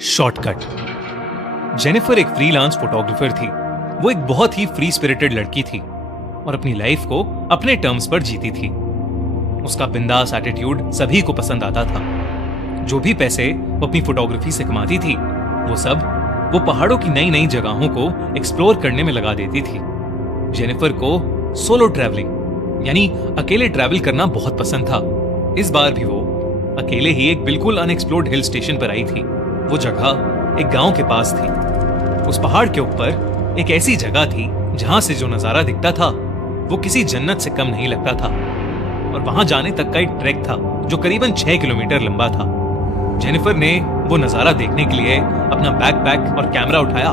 Shortcut. Jennifer एक freelance photographer थी। वो एक बहुत ही फ्री स्पिरिटेड लड़की थी और अपनी लाइफ को अपने टर्म्स पर जीती थी। उसका बिंदास एटीट्यूड सभी को पसंद आता था। जो भी पैसे वो अपनी फोटोग्राफी से कमाती थी वो सब वो पहाड़ों की नई नई जगहों को एक्सप्लोर करने में लगा देती थी। जेनिफर को सोलो ट्रैवलिंग यानी अकेले ट्रैवल करना बहुत पसंद था। इस बार भी वो अकेले ही एक बिल्कुल अनएक्सप्लोर्ड हिल स्टेशन पर आई थी। वो जगह एक गांव के पास थी। उस पहाड़ के ऊपर एक ऐसी जगह थी जहां से जो नजारा दिखता था वो किसी जन्नत से कम नहीं लगता था। और वहां जाने तक का एक ट्रैक था जो करीबन 6 किलोमीटर लंबा था। जेनिफर ने वो नजारा देखने के लिए अपना बैकपैक और कैमरा उठाया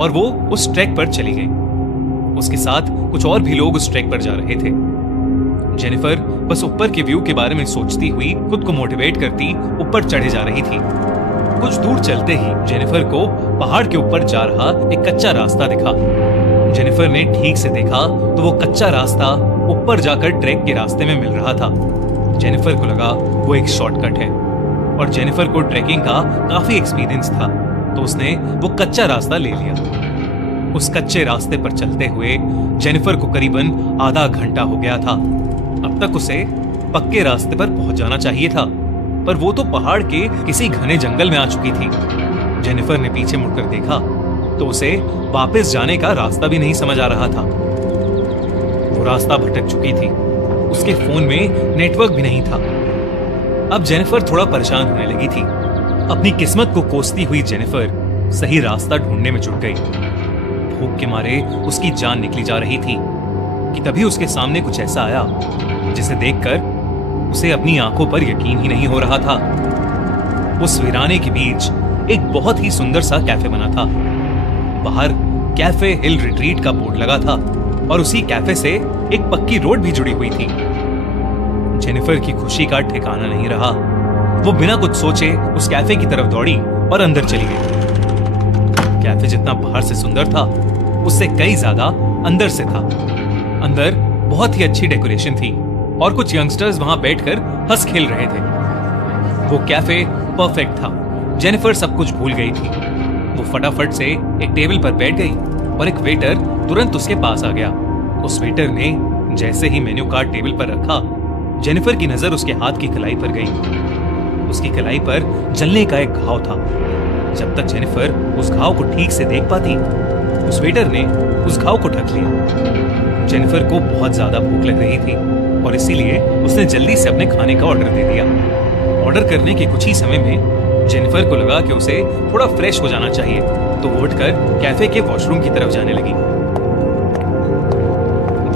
और वो उस ट्रैक पर चली गई। उसके साथ कुछ और भी लोग उस ट्रैक पर जा रहे थे। जेनिफर बस ऊपर के व्यू के बारे में सोचती हुई खुद को मोटिवेट करती ऊपर चढ़े जा रही थी। कुछ दूर चलते ही जेनिफर को पहाड़ के ऊपर जा रहा एक कच्चा रास्ता दिखा। जेनिफर ने ठीक से देखा तो वो कच्चा रास्ता ऊपर जाकर ट्रैक के रास्ते में मिल रहा था। जेनिफर को लगा वो एक शॉर्टकट है और जेनिफर को ट्रैकिंग का काफी एक्सपीरियंस था, तो उसने वो कच्चा रास्ता ले लिया। उस कच्चे रास्ते पर चलते हुए जेनिफर को करीबन आधा घंटा हो गया था। अब तक उसे पक्के रास्ते पर पहुंच जाना चाहिए था, पर वो तो पहाड़ के किसी घने जंगल में आ चुकी थी। जेनिफर ने पीछे मुड़कर देखा तो उसे वापस जाने का रास्ता भी नहीं समझ आ रहा था। वो रास्ता भटक चुकी थी। उसके फोन में नेटवर्क भी नहीं था। अब जेनिफर थोड़ा परेशान होने लगी थी। अपनी किस्मत को कोसती हुई जेनिफर सही रास्ता ढूंढने में जुट गई। भूख के मारे उसकी जान निकली जा रही थी कि तभी उसके सामने कुछ ऐसा आया जिसे देखकर उसे अपनी आंखों पर यकीन ही नहीं हो रहा था। उस वीराने के बीच एक बहुत ही सुंदर सा कैफे बना था। बाहर कैफे हिल रिट्रीट का बोर्ड लगा था और उसी कैफे से एक पक्की रोड भी जुड़ी हुई थी। जेनिफर की खुशी का ठिकाना नहीं रहा। वो बिना कुछ सोचे उस कैफे की तरफ दौड़ी और अंदर चली गई। कैफे जितना बाहर से सुंदर था उससे कई ज्यादा अंदर से था। अंदर बहुत ही अच्छी डेकोरेशन थी और कुछ यंगस्टर्स वहां बैठकर हंस खेल रहे थे। वो कैफे परफेक्ट था। जेनिफर सब कुछ भूल गई थी। वो फटाफट से एक टेबल पर बैठ गई और एक वेटर तुरंत उसके पास आ गया। उस वेटर ने जैसे ही मेन्यू कार्ड टेबल पर रखा, जेनिफर की नजर उसके हाथ की कलाई पर गई। उसकी कलाई पर जलने का एक घाव था। जब तक जेनिफर उस घाव को ठीक से देख पाती, उस वेटर ने उस घाव को ढक लिया। जेनिफर को बहुत ज्यादा भूख लग रही थी और इसीलिए उसने जल्दी से अपने खाने का ऑर्डर दे दिया। ऑर्डर करने के कुछ ही समय में जेनिफर को लगा कि उसे थोड़ा फ्रेश हो जाना चाहिए, तो वो उठकर कैफे के वॉशरूम की तरफ जाने लगी।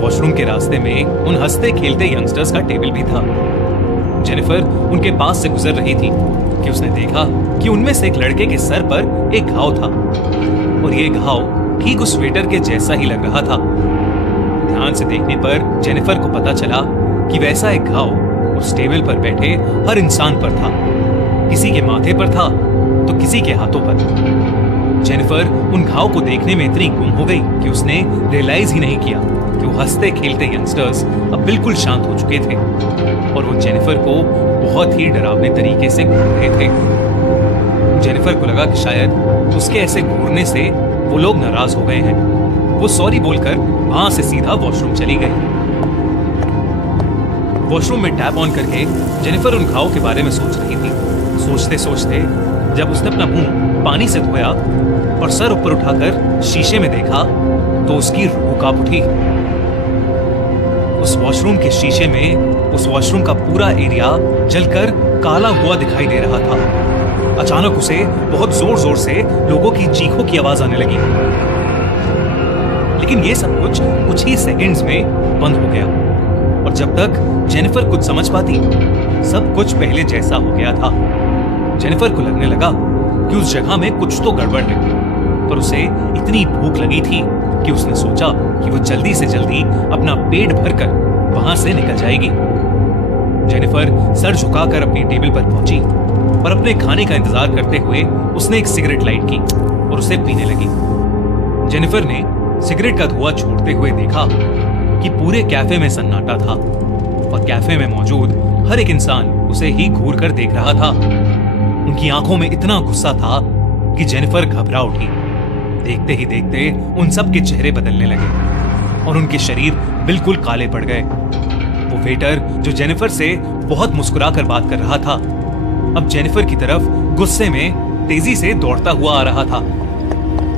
वॉशरूम के रास्ते में उन हंसते खेलते यंगस्टर्स का टेबल भी था। जेनिफर उनके पास से गुजर रही थी कि उसने देखा कि उनमें से एक लड़के के सर पर एक घाव था और ये घाव ठीक उस वेटर के जैसा ही लग रहा था। ध्यान से देखने पर जेनिफर को पता चला कि वैसा एक घाव उस टेबल पर बैठे हर इंसान पर था। किसी के माथे पर था तो किसी के हाथों पर। जेनिफर उन घाव को देखने में इतनी गुम हो गई कि उसने रियलाइज ही नहीं किया कि वो हंसते खेलते यंगस्टर्स अब बिल्कुल शांत हो चुके थे और वो जेनिफर को बहुत ही डरावने तरीके से घूर रहे थे। जेनिफर को लगा कि शायद उसके ऐसे घूरने से वो लोग नाराज हो गए हैं। वो सॉरी बोलकर वहां से सीधा वॉशरूम चली गई। वॉशरूम में टैप ऑन करके जेनिफर उन घाव के बारे में सोच रही थी। सोचते सोचते जब उसने अपना मुंह पानी से धोया और सर ऊपर उठाकर शीशे में देखा तो उसकी रूह कांप उठी। उस वॉशरूम के शीशे में उस वॉशरूम का पूरा एरिया जलकर काला हुआ दिखाई दे रहा था। अचानक उसे बहुत जोर जोर से लोगों की चीखों की आवाज आने लगी, लेकिन ये सब कुछ ही सेकंड्स में बंद हो गया और जब तक जेनिफर कुछ समझ पाती सब कुछ पहले जैसा हो गया था। जेनिफर को लगने लगा कि उस जगह में कुछ तो गड़बड़ है, पर उसे इतनी भूख लगी थी कि उसने सोचा कि वो जल्दी से जल्दी अपना पेट भरकर वहां से निकल जाएगी। जेनिफर सर झुकाकर अपनी टेबल पर पहुंची और अपने खाने का इंतजार करते हुए उसने एक सिगरेट लाइट की और उसे पीने लगी। जेनिफर ने सिगरेट का धुआं छोड़ते हुए देखा कि पूरे कैफे में सन्नाटा था और कैफे में मौजूद हर एक इंसान उसे ही घूर कर देख रहा था। उनकी आंखों में इतना गुस्सा था कि जेनिफर घबरा उठी। देखते ही देखते उन सब के चेहरे बदलने लगे और उनके शरीर बिल्कुल काले पड़ गए। वो वेटर जो जेनिफर से बहुत मुस्कुराकर बात कर रहा था, अब जेनिफर की तरफ गुस्से में तेजी से दौड़ता हुआ आ रहा था।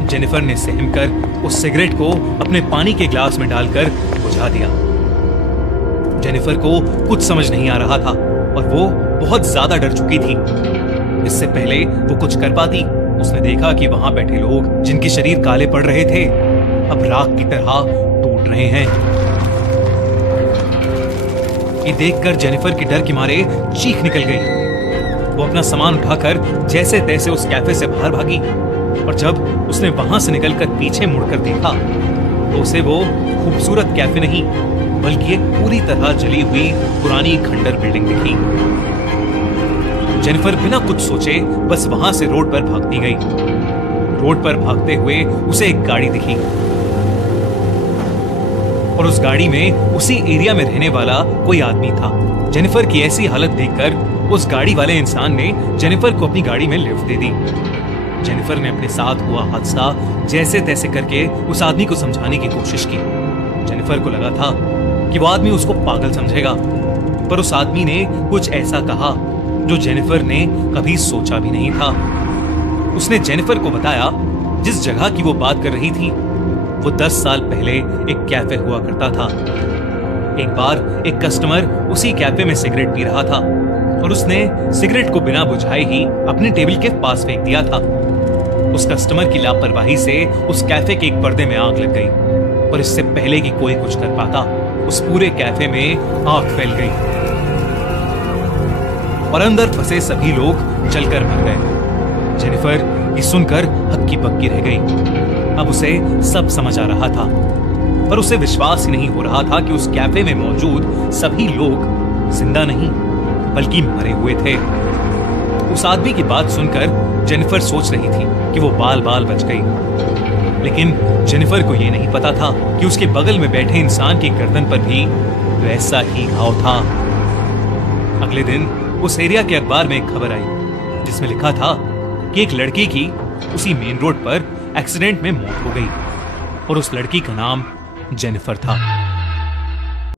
जेनिफर ने सहम कर उस सिगरेट को अपने पानी के ग्लास में डालकर बुझा दिया। जेनिफर को कुछ समझ नहीं आ रहा था और वो बहुत ज्यादा डर चुकी थी। इससे पहले वो कुछ कर पाती, उसने देखा कि वहां बैठे लोग जिनके शरीर काले पड़ रहे थे अब राख की तरह टूट रहे हैं। ये देखकर जेनिफर के डर के मारे चीख निकल गई। वो अपना सामान उठाकर जैसे तैसे उस कैफे से बाहर भागी और जब उसने वहां से निकलकर पीछे मुड़कर देखा तो उसे वो खूबसूरत कैफे नहीं बल्कि एक पूरी तरह जली हुई पुरानी खंडर बिल्डिंग दिखी। जेनिफर बिना कुछ सोचे बस वहां से रोड पर भागती गई। रोड पर भागते हुए उसे एक गाड़ी दिखी और उस गाड़ी में उसी एरिया में रहने वाला कोई आदमी था। जेनिफर की ऐसी हालत देखकर उस गाड़ी वाले इंसान ने जेनिफर को अपनी गाड़ी में लिफ्ट दे दी। जेनिफर ने अपने साथ हुआ हादसा जैसे तैसे करके उस आदमी को समझाने की कोशिश की। जेनिफर को लगा था कि वो आदमी उसको पागल समझेगा, पर उस आदमी ने कुछ ऐसा कहा जो जेनिफर ने कभी सोचा भी नहीं था। उसने जेनिफर को बताया जिस जगह की वो बात कर रही थी वो 10 साल पहले एक कैफे हुआ करता था। एक बार एक कस्टमर उसी कैफे में सिगरेट पी रहा था और उसने सिगरेट को बिना बुझाए ही अपने टेबल के पास फेंक दिया था। उस कस्टमर की लापरवाही से उस कैफे के एक पर्दे में आग लग गई और इससे पहले कि कोई कुछ कर पाता उस पूरे कैफे में आग फैल गई और अंदर फंसे सभी लोग जलकर मर गए। जेनिफर ये सुनकर हक्की बक्की रह गई। अब उसे सब समझ आ रहा था, पर उसे विश्वास ही नहीं हो रहा था कि उस कैफे में मौजूद सभी लोग जिंदा नहीं बल्कि मरे हुए थे। उस आदमी की बात सुनकर जेनिफर सोच रही थी कि वो बाल बाल बच गई, लेकिन जेनिफर को यह नहीं पता था कि उसके बगल में बैठे इंसान की गर्दन पर भी वैसा ही घाव था। अगले दिन उस एरिया के अखबार में एक खबर आई जिसमें लिखा था कि एक लड़की की उसी मेन रोड पर एक्सीडेंट में मौत हो गई और उस लड़की का नाम जेनिफर था।